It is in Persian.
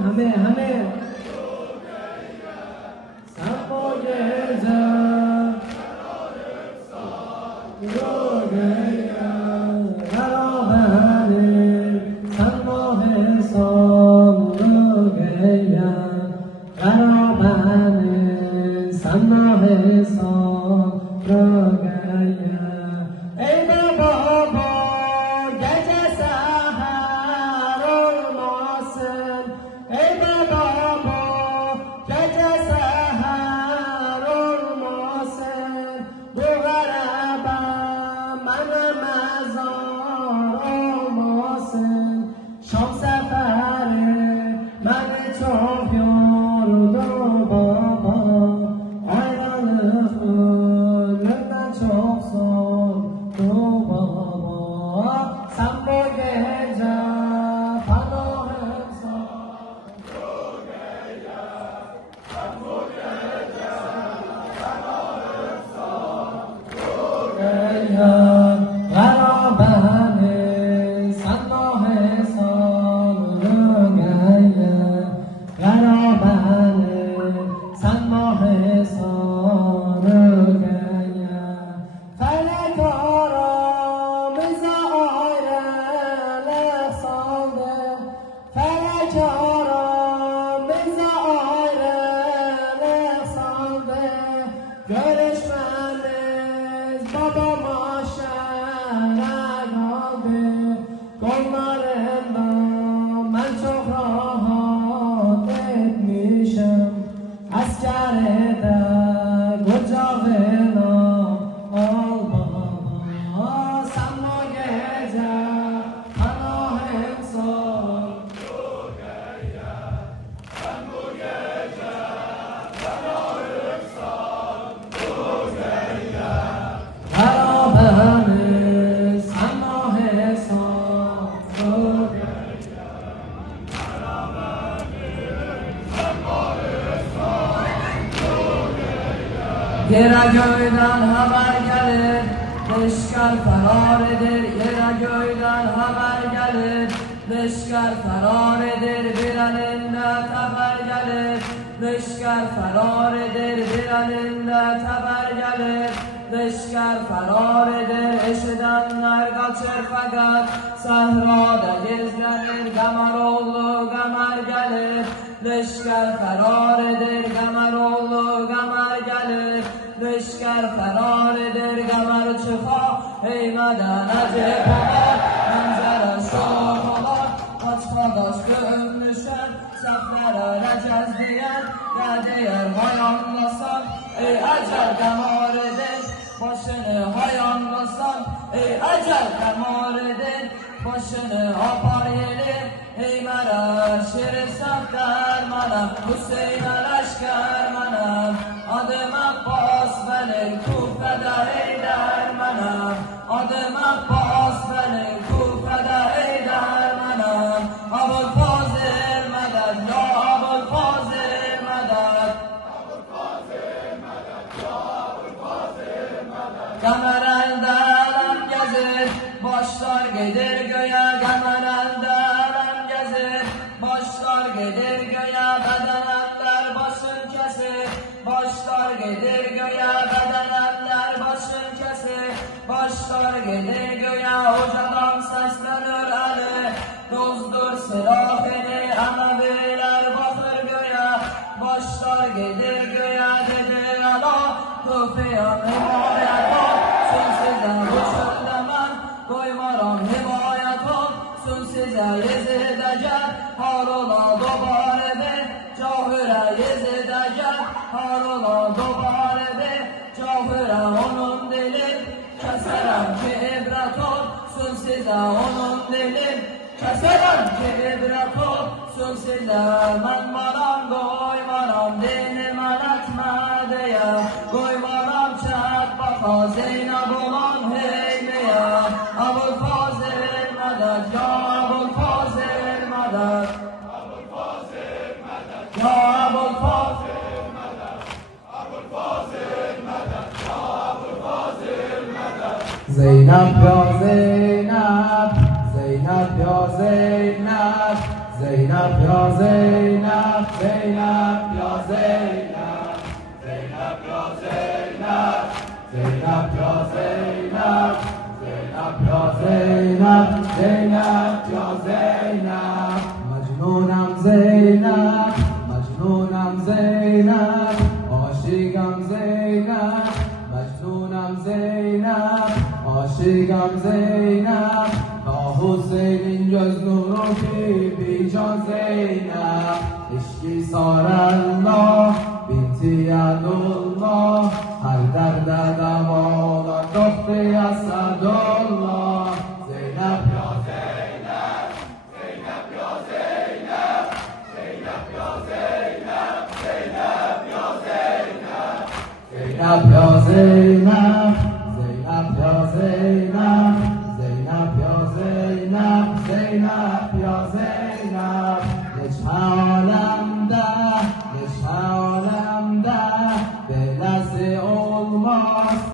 همه Yeragöy'den haber gelir, leşker ferar edir. Yeragöy'den haber gelir, leşker ferar edir. Bir elinde teber gelir, leşker ferar edir. Bir elinde teber gelir, leşker ferar edir. Eşidenler kaçır fakat sahrada gizlenir. Gamaroğlu gamer gelir, leşker ferar edir. Gamaroğlu gamer gelir, leşker ferar edir. Gamer çıfa eymeden acep olar, manzara şok olar. Açmadaş gömmüşler saflara recez diyen, ya diyer hayanlasan ey ecel gamar edin. Başını hayanlasan ey ecel gamar edin. Başını apar yelir ey mera şir safter manam. Hüseyin leşker manam, adım Abbas benim Kufe'de eyler manam. Adım Abbas benim Kufe'de eyler manam. Abulfazil medet ya Abulfazil medet. Abulfazil medet ya Abulfazil medet. Gamer elde elem gezir, başlar gelir göğe. Gamer elde elem gezir, başlar gelir göğe. Bedeneller başın kesir, başlar gelir göğe. Bedeneller başın kesir, başlar gelir göğe. Hocadan seslenir Ali, dozdur silahını. Emeviler bakır göğe, başlar gelir göğe. Dedi Allah tufiyan himayet ol, sonsuzdan uçurdaman koymaram himayet ol. Sonsuzda yezidecek harola dobar edin, cahire yezidecek harola dobar edin. Cahire onun dilin, keserem ki ibret ol. Sonsuzda onun dilin, keserem ki ibret ol. Sonsuzda men maram koymaram dinime etme diye. Koymaram çet baka Zeynep olan heymeye. Abulfazil medet ya Abulfazil medet. Abulfazil medet ya Abulfazil medet. Abulfazil medet ya Abulfazil medet. Zeynep ya Zeynep, Zeynep ya Zeynep, زینب یا زینب زینب یا زینب زینب یا زینب زینب یا زینب زینب یا زینب زینب یا زینب مجنونم زینب مجنونم زینب عاشقم زینب مجنونم زینب عاشقم زینب تا حسین جز نور و بی جان زینب عشقی سار الله بنتی عدالله هر درد دوان دختر اسدالله زینب یا زینب زینب یا زینب زینب یا زینب زینب یا زینب زینب یا زینب زینب یا زینب زینب یا زینب زینب یا زینب